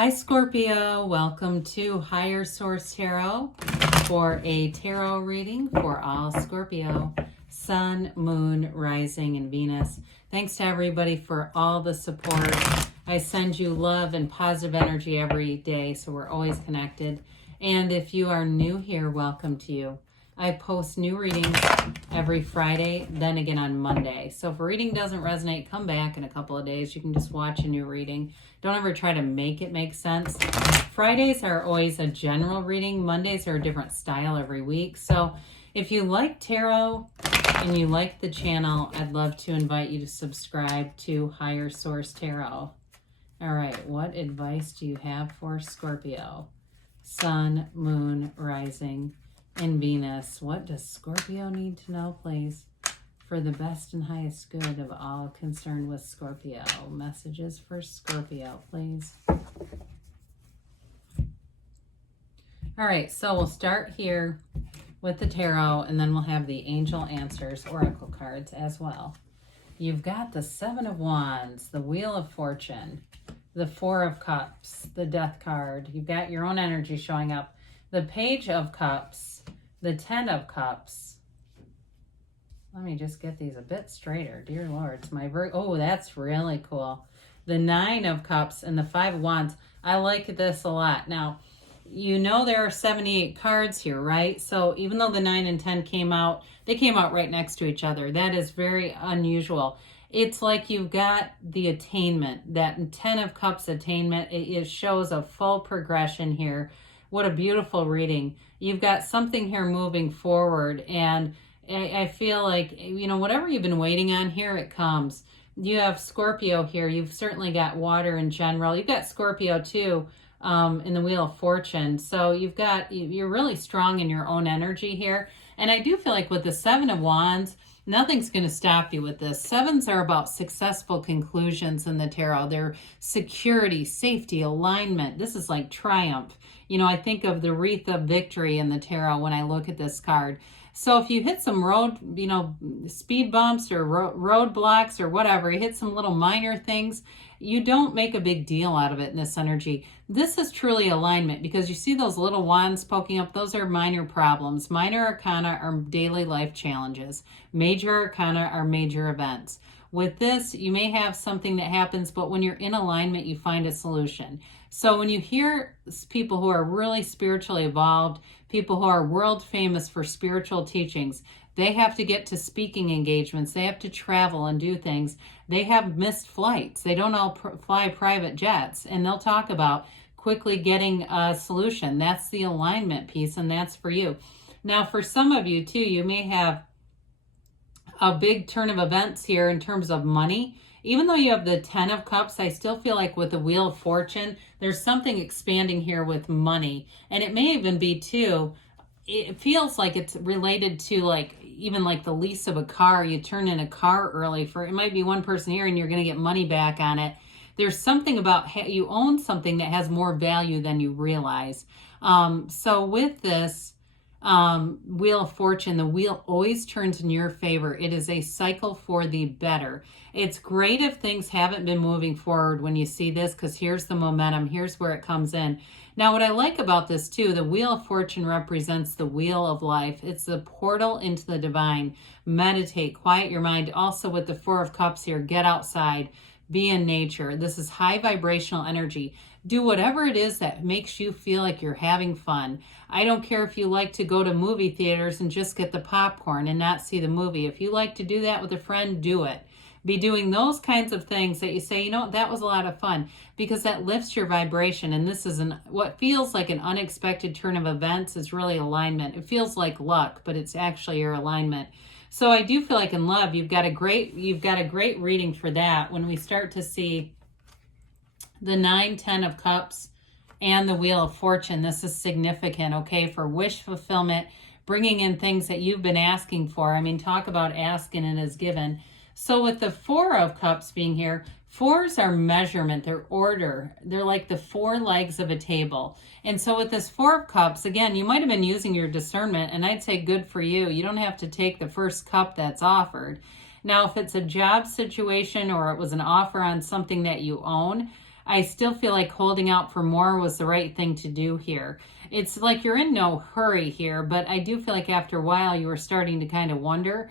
Hi Scorpio, welcome to Higher Source Tarot for a tarot reading for all Scorpio, Sun, Moon, Rising, and Venus. Thanks to everybody for all the support. I send you love and positive energy every day, so we're always connected. And if you are new here, welcome to you. I post new readings every Friday, then again on Monday. So if a reading doesn't resonate, come back in a couple of days. You can just watch a new reading. Don't ever try to make it make sense. Fridays are always a general reading. Mondays are a different style every week. So if you like tarot and you like the channel, I'd love to invite you to subscribe to Higher Source Tarot. All right, what advice do you have for Scorpio? Sun, Moon, Rising, and Venus. What does Scorpio need to know, please, for the best and highest good of all concerned with Scorpio? Messages for Scorpio, please. All right, so we'll start here with the tarot, and then we'll have the angel answers, oracle cards as well. You've got the Seven of Wands, the Wheel of Fortune, the Four of Cups, the Death card. You've got your own energy showing up. The Page of Cups, the Ten of Cups. Let me just get these a bit straighter. Dear Lord, it's my oh, that's really cool. The Nine of Cups and the Five of Wands. I like this a lot. Now, you know there are 78 cards here, right? So even though the 9 and 10 came out, they came out right next to each other. That is very unusual. It's like you've got the attainment, that 10 of Cups attainment. It shows a full progression here. What a beautiful reading. You've got something here moving forward, and I feel like, you know, whatever you've been waiting on, here it comes. You have Scorpio here. You've certainly got water in general. You've got Scorpio too in the Wheel of Fortune. So you're really strong in your own energy here. And I do feel like with the Seven of Wands, nothing's going to stop you with this. Sevens are about successful conclusions in the tarot. They're security, safety, alignment. This is like triumph. You know, I think of the wreath of victory in the tarot when I look at this card. So if you hit some road, you know, speed bumps or road blocks or whatever, you hit some little minor things, you don't make a big deal out of it in this energy. This is truly alignment, because you see those little wands poking up. Those are minor problems. Minor arcana are daily life challenges. Major arcana are major events. With this, you may have something that happens, but when you're in alignment, you find a solution. So when you hear people who are really spiritually evolved, people who are world famous for spiritual teachings, they have to get to speaking engagements. They have to travel and do things. They have missed flights. They don't all fly private jets, and they'll talk about quickly getting a solution. That's the alignment piece, and that's for you. Now, for some of you too, you may have a big turn of events here in terms of money. Even though you have the 10 of Cups, I still feel like with the Wheel of Fortune, there's something expanding here with money. And it may even be too, it feels like it's related to like, even like the lease of a car. You turn in a car early for, it might be one person here and you're going to get money back on it. There's something about you own something that has more value than you realize. So with this, Wheel of Fortune, the wheel always turns in your favor. It is a cycle for the better. It's great if things haven't been moving forward when you see this, because here's the momentum. Here's where it comes in. Now, what I like about this too, the Wheel of Fortune represents the wheel of life. It's the portal into the divine. Meditate, quiet your mind. Also with the Four of Cups here, get outside, be in nature. This is high vibrational energy. Do whatever it is that makes you feel like you're having fun. I don't care if you like to go to movie theaters and just get the popcorn and not see the movie. If you like to do that with a friend, do it. Be doing those kinds of things that you say, you know, that was a lot of fun, because that lifts your vibration. And this is what feels like an unexpected turn of events is really alignment. It feels like luck, but it's actually your alignment. So I do feel like in love, you've got a great reading for that. When we start to see the 9, 10 of Cups and the Wheel of Fortune, this is significant, okay, for wish fulfillment, bringing in things that you've been asking for. I mean, talk about asking and is given. So with the Four of Cups being here, fours are measurement, they're order. They're like the four legs of a table. And so with this Four of Cups, again, you might have been using your discernment, and I'd say good for you. You don't have to take the first cup that's offered. Now, if it's a job situation or it was an offer on something that you own, I still feel like holding out for more was the right thing to do here. It's like you're in no hurry here, but I do feel like after a while you were starting to kind of wonder.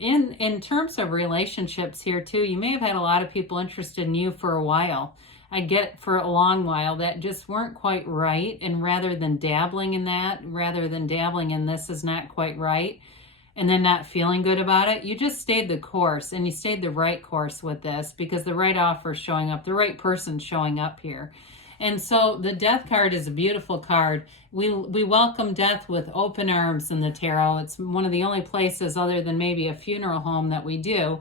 In terms of relationships here too, you may have had a lot of people interested in you for a while. I get for a long while that just weren't quite right. And rather than dabbling in that, rather than dabbling in this is not quite right, and then not feeling good about it, you just stayed the course, and you stayed the right course with this because the right offer is showing up, the right person's showing up here. And so the death card is a beautiful card. We welcome death with open arms in the tarot. It's one of the only places other than maybe a funeral home that we do.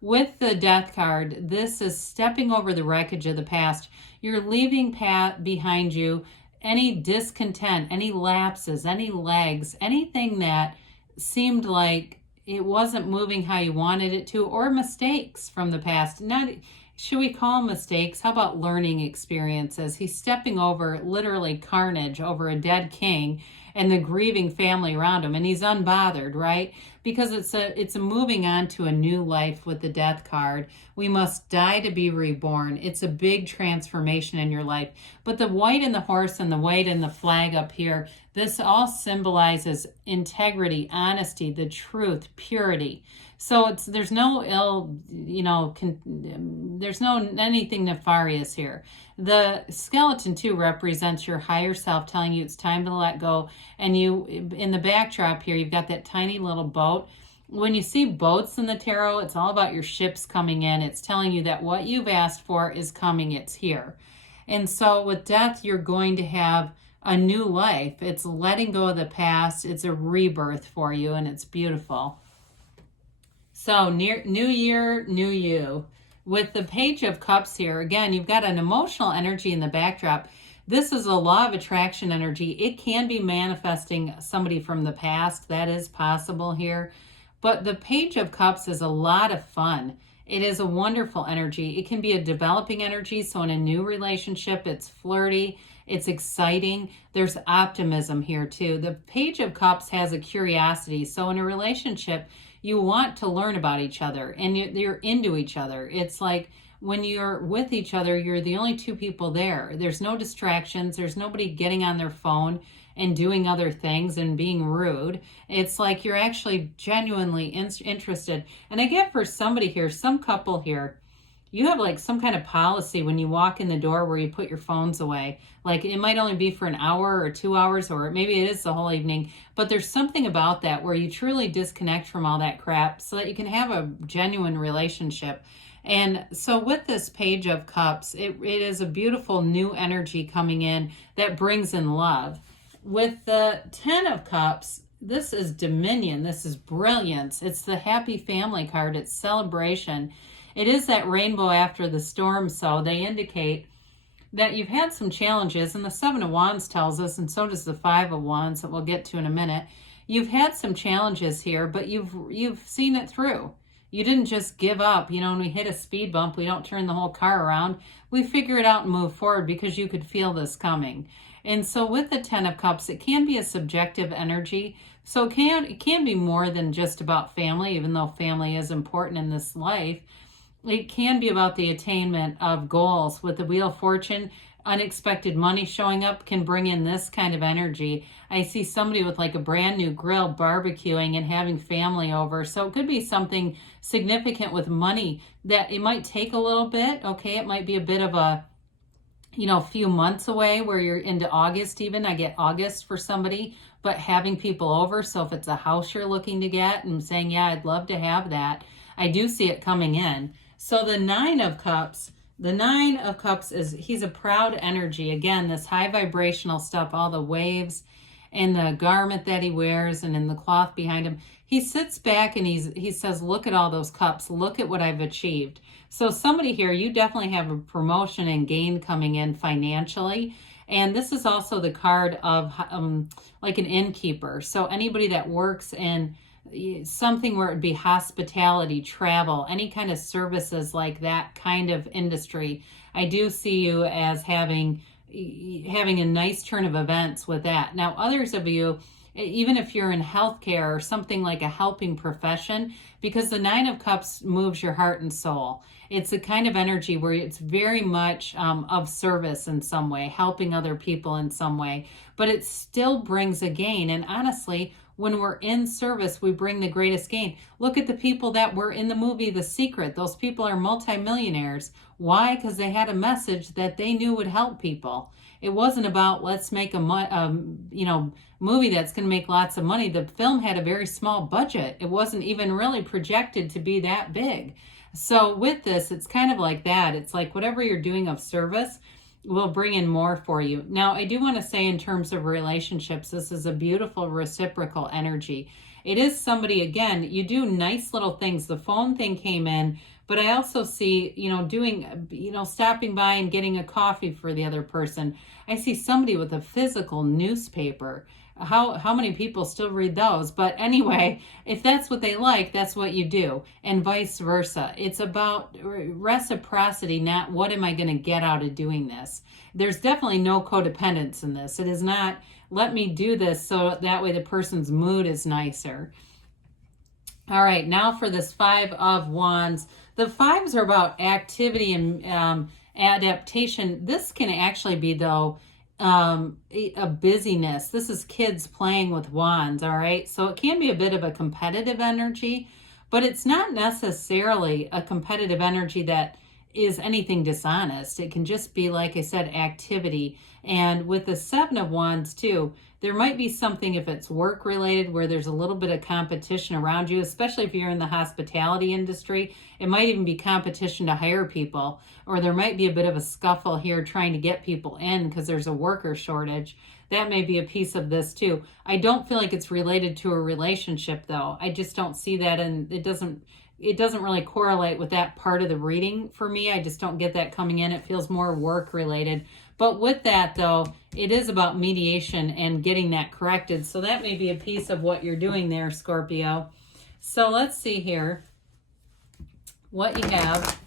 With the death card, this is stepping over the wreckage of the past. You're leaving behind you any discontent, any lapses, any lags, anything that seemed like it wasn't moving how you wanted it to, or mistakes from the past. Not, should we call mistakes? How about learning experiences? He's stepping over literally carnage over a dead king and the grieving family around him, and he's unbothered, right? Because it's a moving on to a new life with the death card. We must die to be reborn. It's a big transformation in your life. But the white and the horse and the white and the flag up here, this all symbolizes integrity, honesty, the truth, purity. So there's no there's no anything nefarious here. The skeleton too represents your higher self telling you it's time to let go. And you, in the backdrop here, you've got that tiny little boat. When you see boats in the tarot, it's all about your ships coming in. It's telling you that what you've asked for is coming. It's here. And so with death, you're going to have a new life. It's letting go of the past. It's a rebirth for you, and it's beautiful. So new year, new you. With the Page of Cups here, again, you've got an emotional energy in the backdrop. This is a law of attraction energy. It can be manifesting somebody from the past. That is possible here. But the Page of Cups is a lot of fun. It is a wonderful energy. It can be a developing energy. So in a new relationship, it's flirty. It's exciting. There's optimism here too. The Page of Cups has a curiosity. So in a relationship, you want to learn about each other and you're into each other. It's like when you're with each other, you're the only two people there. There's no distractions. There's nobody getting on their phone and doing other things and being rude. It's like you're actually genuinely interested. And I get for somebody here, some couple here, you have like some kind of policy when you walk in the door where you put your phones away. Like it might only be for an hour or 2 hours, or maybe it is the whole evening, but there's something about that where you truly disconnect from all that crap so that you can have a genuine relationship. And so with this Page of Cups, it is a beautiful new energy coming in that brings in love. With the 10 of Cups, this is dominion. This is brilliance. It's the happy family card. It's celebration. It is that rainbow after the storm, so they indicate that you've had some challenges, and the 7 of Wands tells us, and so does the 5 of Wands that we'll get to in a minute. You've had some challenges here, but you've seen it through. You didn't just give up. You know, when we hit a speed bump, we don't turn the whole car around. We figure it out and move forward because you could feel this coming. And so with the 10 of Cups, it can be a subjective energy. So it can be more than just about family, even though family is important in this life. It can be about the attainment of goals. With the Wheel of Fortune, unexpected money showing up can bring in this kind of energy. I see somebody with like a brand new grill barbecuing and having family over. So it could be something significant with money that it might take a little bit. Okay, it might be a bit of a, few months away where you're into August even. I get August for somebody, but having people over. So if it's a house you're looking to get and saying, yeah, I'd love to have that, I do see it coming in. So the 9 of Cups is, he's a proud energy. Again, this high vibrational stuff, all the waves and the garment that he wears and in the cloth behind him. He sits back and he says, look at all those cups. Look at what I've achieved. So somebody here, you definitely have a promotion and gain coming in financially. And this is also the card of like an innkeeper. So anybody that works in something where it'd be hospitality, travel, any kind of services like that kind of industry. I do see you as having a nice turn of events with that. Now, others of you, even if you're in healthcare or something like a helping profession, because the Nine of Cups moves your heart and soul. It's a kind of energy where it's very much of service in some way, helping other people in some way, but it still brings a gain. And honestly, when we're in service, we bring the greatest gain. Look at the people that were in the movie The Secret. Those people are multimillionaires. Why? Because they had a message that they knew would help people. It wasn't about let's make a movie that's going to make lots of money. The film had a very small budget. It wasn't even really projected to be that big. So with this, it's kind of like that. It's like whatever you're doing of service will bring in more for you. Now, I do want to say in terms of relationships, this is a beautiful reciprocal energy. It is somebody, again, you do nice little things. The phone thing came in, but I also see, doing, stopping by and getting a coffee for the other person. I see somebody with a physical newspaper. How many people still read those? But anyway, if that's what they like, that's what you do, and vice versa. It's about reciprocity, not what am I going to get out of doing this. There's definitely no codependence in this. It is not, let me do this so that way the person's mood is nicer. All right, now for this Five of Wands. The fives are about activity and adaptation. This can actually be, though, a busyness. This is kids playing with wands, all right? So it can be a bit of a competitive energy, but it's not necessarily a competitive energy that is anything dishonest. It can just be, like I said, activity. And with the Seven of Wands too, there might be something, if it's work related, where there's a little bit of competition around you, especially if you're in the hospitality industry. It might even be competition to hire people, or there might be a bit of a scuffle here trying to get people in because there's a worker shortage. That may be a piece of this too. I don't feel like it's related to a relationship, though. I just don't see that, and it doesn't really correlate with that part of the reading for me. I just don't get that coming in. It feels more work related. But with that, though, it is about mediation and getting that corrected. So that may be a piece of what you're doing there, Scorpio. So let's see here what you have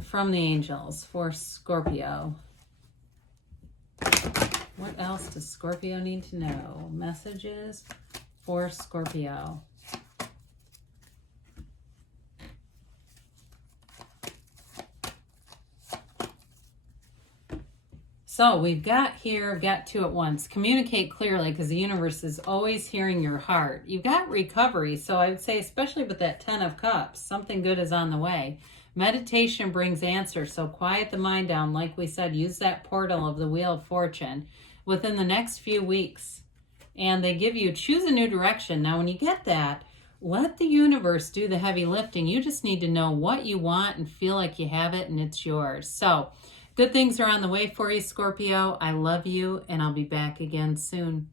from the angels for Scorpio. What else does Scorpio need to know? Messages for Scorpio. So we've got two at once. Communicate clearly, because the universe is always hearing your heart. You've got recovery. So I would say, especially with that 10 of Cups, something good is on the way. Meditation brings answers. So quiet the mind down. Like we said, use that portal of the Wheel of Fortune within the next few weeks. And they give you, choose a new direction. Now, when you get that, let the universe do the heavy lifting. You just need to know what you want and feel like you have it and it's yours. So good things are on the way for you, Scorpio. I love you, and I'll be back again soon.